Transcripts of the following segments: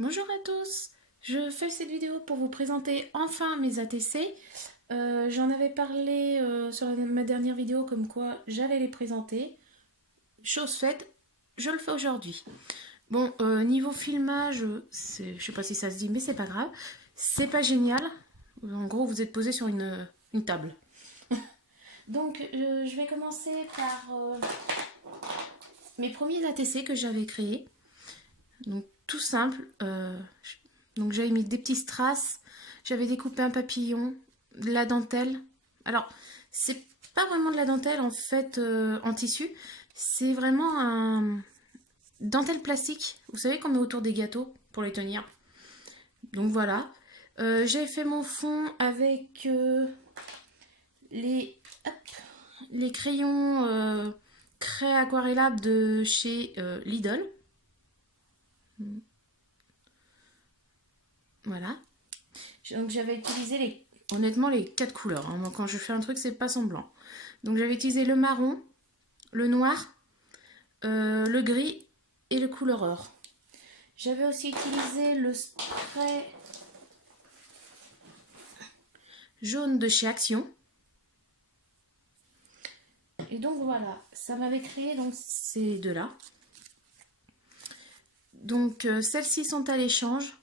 Bonjour à tous, je fais cette vidéo pour vous présenter enfin mes ATC. J'en avais parlé sur ma dernière vidéo comme quoi j'allais les présenter. Chose faite, je le fais aujourd'hui. Bon, niveau filmage, je sais pas si ça se dit, mais c'est pas grave. C'est pas génial. En gros, vous êtes posé sur une table. Donc, je vais commencer par mes premiers ATC que j'avais créés. Donc, tout simple. Donc j'avais mis des petits strass, j'avais découpé un papillon, de la dentelle. Alors, c'est pas vraiment de la dentelle en fait en tissu, c'est vraiment un dentelle plastique, vous savez qu'on met autour des gâteaux pour les tenir. Donc voilà. J'ai fait mon fond avec les, hop, les crayons craie aquarellables de chez Lidl. Voilà. Donc j'avais utilisé honnêtement les 4 couleurs. Hein. Moi, quand je fais un truc, c'est pas semblant. Donc j'avais utilisé le marron, le noir, le gris et le couleur or. J'avais aussi utilisé le spray jaune de chez Action. Et donc voilà, ça m'avait créé donc ces deux-là. Donc celles-ci sont à l'échange,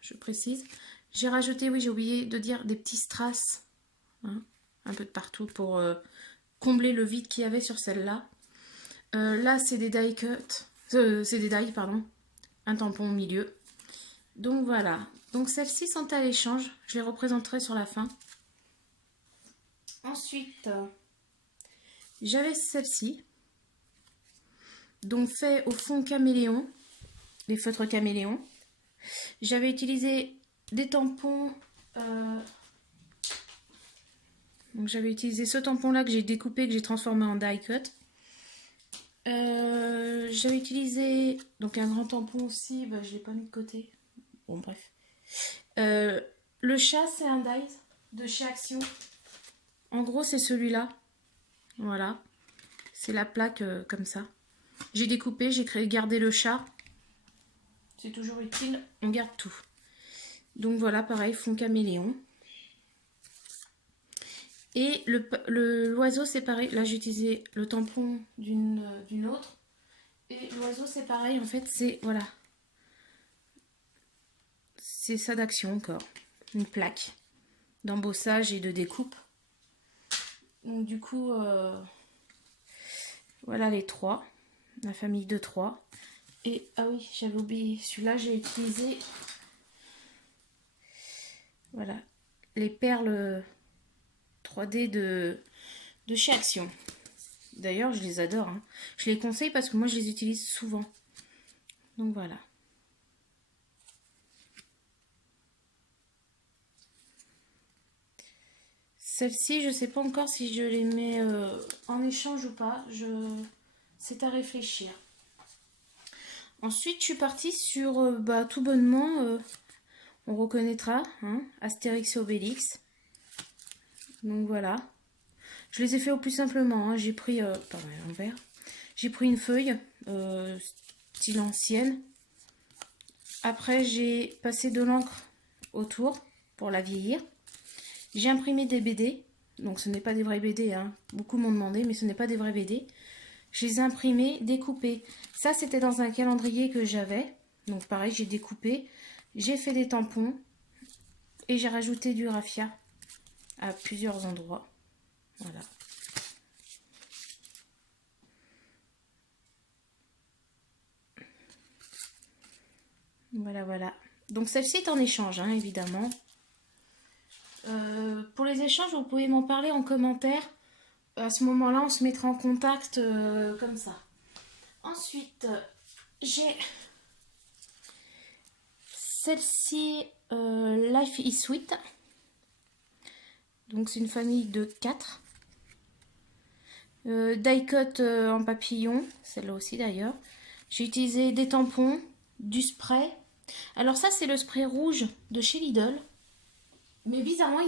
je précise. J'ai rajouté, oui j'ai oublié de dire, des petits strass, hein, un peu de partout pour combler le vide qu'il y avait sur celle-là. Là c'est des die cut, c'est des die pardon, un tampon au milieu. Donc voilà, donc celles-ci sont à l'échange, je les représenterai sur la fin. Ensuite, j'avais celle-ci, donc fait au fond caméléon, les feutres caméléon. J'avais utilisé des tampons, donc j'avais utilisé ce tampon là que j'ai découpé, que j'ai transformé en die cut. J'avais utilisé donc un grand tampon aussi, bah, je l'ai pas mis de côté. Bon bref. Le chat c'est un die de chez Action. En gros c'est celui-là. Voilà. C'est la plaque comme ça. J'ai découpé, j'ai gardé le chat. C'est toujours utile, on garde tout. Donc voilà, pareil, fond caméléon. Et l'oiseau, c'est pareil. Là, j'ai utilisé le tampon d'une autre. Et l'oiseau, c'est pareil. En fait, c'est, voilà. C'est ça d'Action encore. Une plaque d'embossage et de découpe. Donc du coup, voilà les trois. La famille de trois. Et, ah oui, j'avais oublié. Celui-là, j'ai utilisé, voilà, les perles 3D de chez Action. D'ailleurs, je les adore. Hein. Je les conseille parce que moi, je les utilise souvent. Donc voilà. Celle-ci, je ne sais pas encore si je les mets en échange ou pas. C'est à réfléchir. Ensuite, je suis partie sur, tout bonnement, on reconnaîtra, hein, Astérix et Obélix. Donc voilà. Je les ai fait au plus simplement. Hein. J'ai pris, pardon, à l'envers. J'ai pris une feuille, style ancienne. Après, j'ai passé de l'encre autour pour la vieillir. J'ai imprimé des BD. Donc, ce n'est pas des vrais BD. Hein. Beaucoup m'ont demandé, mais ce n'est pas des vrais BD. Je les ai imprimés, découpés. Ça, c'était dans un calendrier que j'avais. Donc, pareil, j'ai découpé. J'ai fait des tampons. Et j'ai rajouté du raffia à plusieurs endroits. Voilà. Voilà, voilà. Donc celle-ci est en échange, hein, évidemment. Pour les échanges, vous pouvez m'en parler en commentaire. À ce moment-là, on se mettra en contact comme ça. Ensuite, j'ai celle-ci, Life is Sweet. Donc c'est une famille de 4. Die cut en papillon, celle-là aussi d'ailleurs. J'ai utilisé des tampons, du spray. Alors ça, c'est le spray rouge de chez Lidl. Mais bizarrement,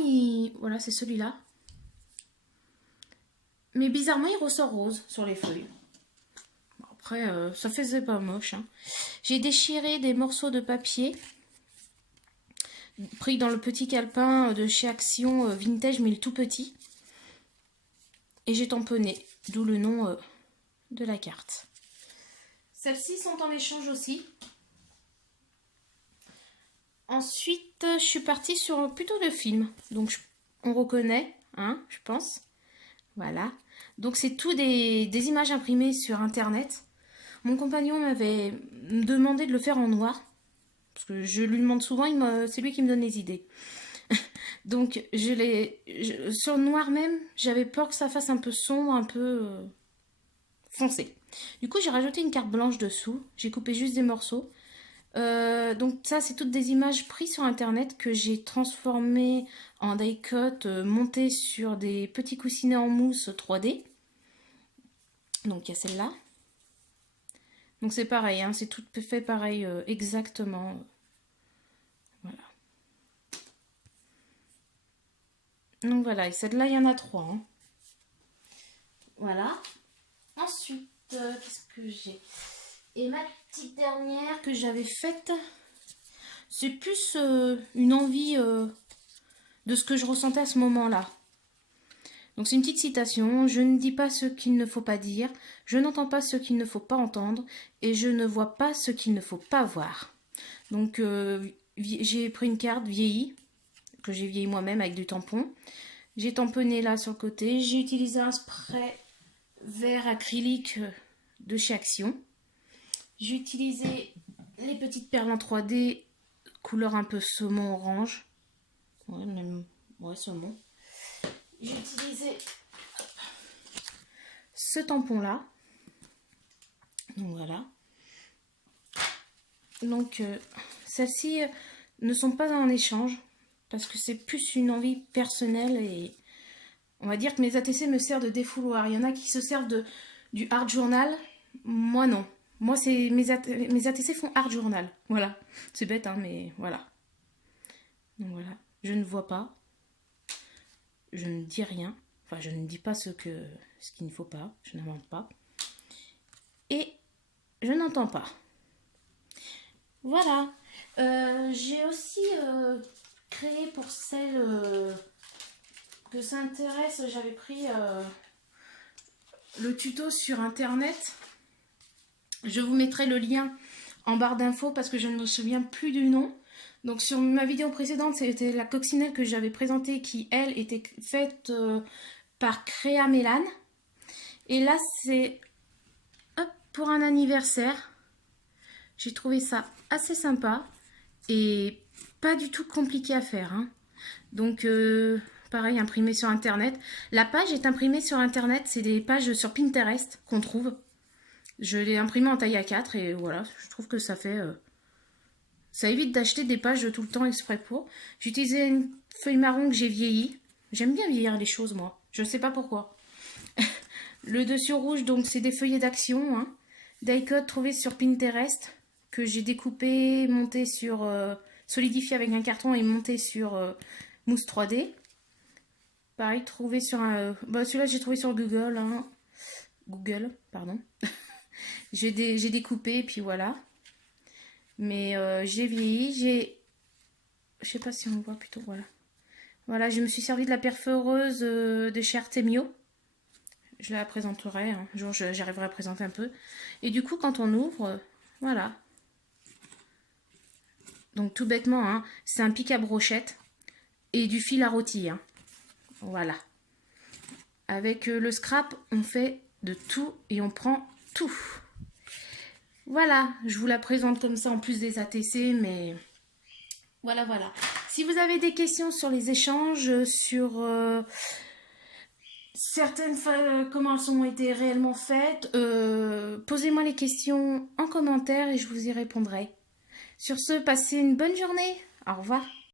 voilà, c'est celui-là. Mais bizarrement, il ressort rose sur les feuilles. Bon, Après, ça faisait pas moche, hein. J'ai déchiré des morceaux de papier pris dans le petit calepin de chez Action Vintage, mais le tout petit. Et j'ai tamponné, d'où le nom de la carte. Celles-ci sont en échange aussi. Ensuite, je suis partie sur plutôt le film. Donc, on reconnaît, hein, je pense. Voilà. Donc, c'est tout des images imprimées sur Internet. Mon compagnon m'avait demandé de le faire en noir. Parce que je lui demande souvent, c'est lui qui me donne les idées. Donc, sur le noir même, j'avais peur que ça fasse un peu sombre, un peu foncé. Du coup, j'ai rajouté une carte blanche dessous. J'ai coupé juste des morceaux. Donc ça, c'est toutes des images prises sur Internet que j'ai transformées en die-cut, montées sur des petits coussinets en mousse 3D. Donc il y a celle-là. Donc c'est pareil, hein, c'est tout fait pareil, exactement. Voilà. Donc voilà, et celle-là, il y en a 3. Hein. Voilà. Ensuite, qu'est-ce que j'ai? Et ma petite dernière que j'avais faite, c'est plus une envie de ce que je ressentais à ce moment-là. Donc c'est une petite citation. Je ne dis pas ce qu'il ne faut pas dire, je n'entends pas ce qu'il ne faut pas entendre, et je ne vois pas ce qu'il ne faut pas voir. Donc j'ai pris une carte vieillie, que j'ai vieilli moi-même avec du tampon. J'ai tamponné là sur le côté. J'ai utilisé un spray vert acrylique de chez Action. J'ai utilisé les petites perles en 3D, couleur un peu saumon orange. Ouais, même, ouais, saumon. J'ai utilisé ce tampon-là. Donc voilà. Donc celles-ci ne sont pas en échange parce que c'est plus une envie personnelle et on va dire que mes ATC me servent de défouloir. Il y en a qui se servent du hard journal. Moi non. Moi, mes ATC font hard journal. Voilà. C'est bête, hein, mais voilà. Donc voilà. Je ne vois pas. Je ne dis rien. Enfin, je ne dis pas ce qu'il ne faut pas. Je n'invente pas. Et je n'entends pas. Voilà. J'ai aussi créé pour celles que ça intéresse, j'avais pris le tuto sur Internet. Je vous mettrai le lien en barre d'infos parce que je ne me souviens plus du nom. Donc sur ma vidéo précédente, c'était la coccinelle que j'avais présentée qui, elle, était faite par Créa Mélane. Et là, c'est pour un anniversaire. J'ai trouvé ça assez sympa et pas du tout compliqué à faire. Hein. Donc, pareil, imprimé sur Internet. La page est imprimée sur Internet. C'est des pages sur Pinterest qu'on trouve. Je l'ai imprimé en taille A4 et voilà, je trouve que ça fait... ça évite d'acheter des pages tout le temps exprès pour. J'ai utilisé une feuille marron que j'ai vieillie. J'aime bien vieillir les choses, moi. Je ne sais pas pourquoi. Le dessus rouge, donc, c'est des feuillets d'action. Hein. Die-cut trouvé sur Pinterest que j'ai découpé, monté sur... solidifié avec un carton et monté sur mousse 3D. Pareil, trouvé sur un... Bah, celui-là, j'ai trouvé sur Google. Hein. Google, pardon. J'ai découpé et puis voilà. Mais j'ai vieilli, je sais pas si on voit plutôt, voilà. Voilà, je me suis servi de la perforeuse de chez Artemio. Je la présenterai, un jour j'arriverai à présenter un peu. Et du coup, quand on ouvre, voilà. Donc tout bêtement, hein, c'est un pic à brochette et du fil à rôtir. Hein. Voilà. Avec le scrap, on fait de tout et on prend tout. Voilà, je vous la présente comme ça en plus des ATC, mais voilà, voilà. Si vous avez des questions sur les échanges, sur certaines comment elles ont été réellement faites, posez-moi les questions en commentaire et je vous y répondrai. Sur ce, passez une bonne journée. Au revoir.